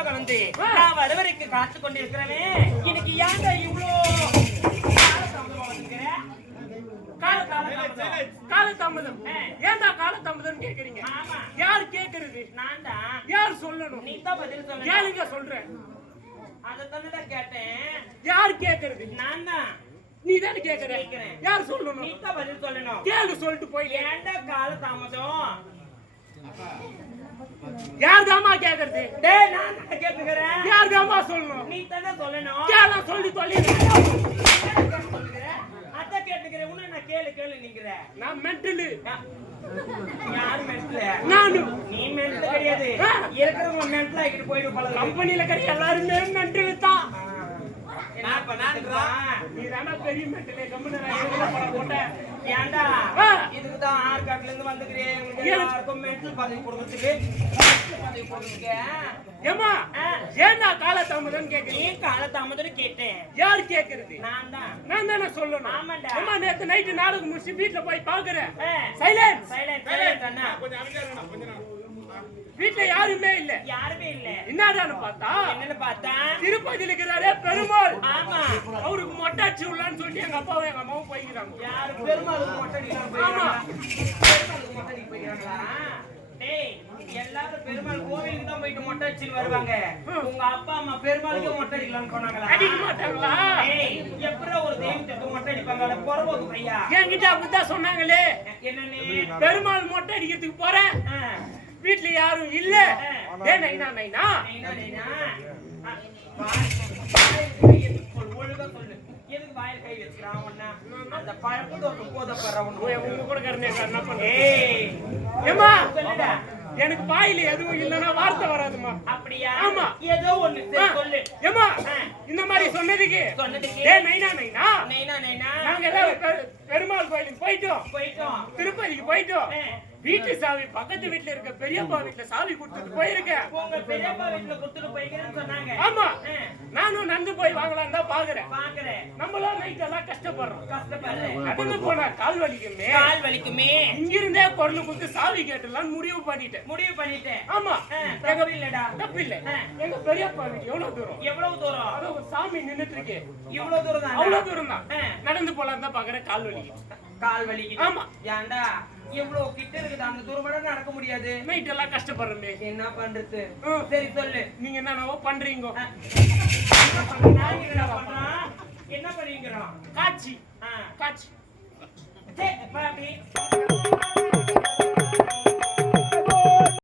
நேரமாக வந்து நான் வரவரைக்கு காத்து கொண்டிருக்கிறேனே இன்னைக்கு ஏங்க இவ்வளோ காலதாமதம் ஏன்டா காலதாமதம் கேக்குறீங்க? யார் கேக்குறது? நான் தான். யார் சொல்லணும்? நீ தான் பதில் சொல்லணும். கேளுங்க சொல்றேன். அதத்தானே கேட்டேன். யார் கேக்குறது? நான் தான். நீ தானே கேக்குற? யார் சொல்லணும்? நீ தான் பதில் சொல்லணும். கேளு சொல்லிட்டு போய். ஏன்டா காலதாமதம்? யார் தாமா கேக்குறது? டேய் நான் தான் கேக்குறேன். யார் தாமா சொல்லணும்? நீ தானே சொல்லணும். கேளு சொல்லி சொல்லி. அத கேட்டுக்கிறேன். உன்ன நான் கேளு கேளு நீங்கற. நான் மென்டல். யார் மென்டல்? நானு. நீ மென்டல் கிடையாது. இருக்கிறவங்க மென்டல் ஆகிட்டு போயிடு பல. கம்பெனில கறி எல்லாரும் மென்டல் தான். நான் பண்ணாதடா. நீ தான பெரிய மென்டல் கம்பெனில எழுத போற போட்ட. ஏன்டா? இதுக்கு தான் ஆர்காட்ல இருந்து வந்துக்கிறேன். உங்களுக்கு எல்லாருக்கும் மென்டல் பதவி கொடுக்கிறதுக்கு. பதவி கொடுக்கிறதுக்கு. ஏமா ஏன்னா காலதாமதம் கேக்குறீங்க? நீ காலதாமதம் கேட்டேன். யார் கேக்குறது? நான் தான். நான் தானே சொல்லணும். ஆமாடா. அம்மா நேத்து நைட் நாடகம் முடிச்சு வீட்ல போய் பாக்குறேன். சைலன்ஸ் சைலன்ஸ் அண்ணா. கொஞ்சம் அமைதியா இருங்க கொஞ்சம். வீட்ல யாருமே இல்ல. யாருமே இல்ல. என்னடான்னு பார்த்தா என்னன்னு பார்த்தா திருப்பதியில இருக்கிறாரே பெருமாள். ஆமா. அவருக்கு மொட்டை அடிச்சு விடலான்னு சொல்லி எங்க அப்பாவும் எங்க அம்மாவும் போய்க்கிறாங்க. யாரு பெருமாளுக்கு மொட்டை அடிக்கலாம் போய்க்கிறாங்க? பெருமாளுக்கு மொட்டை அடிக்க போய்க்கிறாங்களா? டேய் எல்லாரும் பெருமாள் கோவிலுக்கு தான் போயிட்டு மொட்டை அடிச்சிட்டு வருவாங்க. உங்க அப்பா அம்மா பெருமாளுக்கு மொட்டை அடிக்கலாம்னு சொன்னாங்களா? அடிக்க மாட்டாங்களா? டேய் எப்பறம் ஒரு தெய்வத்துக்கு மொட்டை அடிப்பாங்க? அட பொறம்போக்கு பையா. என்கிட்ட அப்படிதான் சொன்னாங்களே. என்னன்னு? பெருமாள் மொட்டை அடிக்கிறதுக்கு போறேன். வீட்ல யாரும் இல்ல. டேய் நைனா நைனா நைனா ஒழுங்கா சொல்லு. எதுக்கு வாயில கை வச்சுக்கிறான் உன்ன? அந்த பழப்புதோக்கு போதப்படுறவன் உங்க கூட கருணை என்ன பண்ண? ஏய் ஏமா சொல்லுடா. எனக்கு வாயில எதுவும் இல்லனா வார்த்தை வராதுமா. அப்படியா? ஆமா. ஏதோ ஒண்ணு சரி சொல்லு. ஏமா இந்த மாதிரி சொன்னதுக்கு டேய் நைனா நைனா நைனா நைனா நாங்க எல்லாம் பெருமாள் கோயிலுக்கு போயிட்டோம். திருப்பதிக்கு போயிட்டோம். வீட்டு சாவி பக்கத்து வீட்ல இருக்க பெரியப்பா வீட்ல சாவி கொடுத்துட்டு போயிருக்கேன். உங்க பெரியப்பா வீட்ல கொடுத்துட்டு போய்க்கிறேன்னு சொன்னாங்க. ஆமா. நானும் நந்து போய் வாங்கலாம் தான் பாக்குறேன். நம்மள நைட் எல்லாம் கஷ்டப்படுறோம். நடந்து போனா கால் வலிக்குமே. இங்க இருந்தே பொருள் கொடுத்து சாவி கேட்டலாம் முடிவு பண்ணிட்டேன். ஆமா. தப்பு இல்லடா. தப்பு இல்ல. எங்க பெரியப்பா வீடு எவ்வளவு தூரம்? அது ஒரு சாமி நின்னுட்டு இருக்கு. இவ்வளவு தூரம் தான். அவ்வளவு தூரம் தான். நடந்து போலாம் தான் பாக்குறேன். கால் வலிக்குது. ஆமா. ஏன்டா எவ்வளவு கிட்ட இருக்குது அந்த தூரம் நடக்க முடியாது. நைட் எல்லாம் கஷ்டப்படுறமே. என்ன பண்றது? சரி சொல்லு. நீங்க என்னவோ பண்றீங்க? என்ன பண்றீங்க? காட்சி. சரி பாப்பி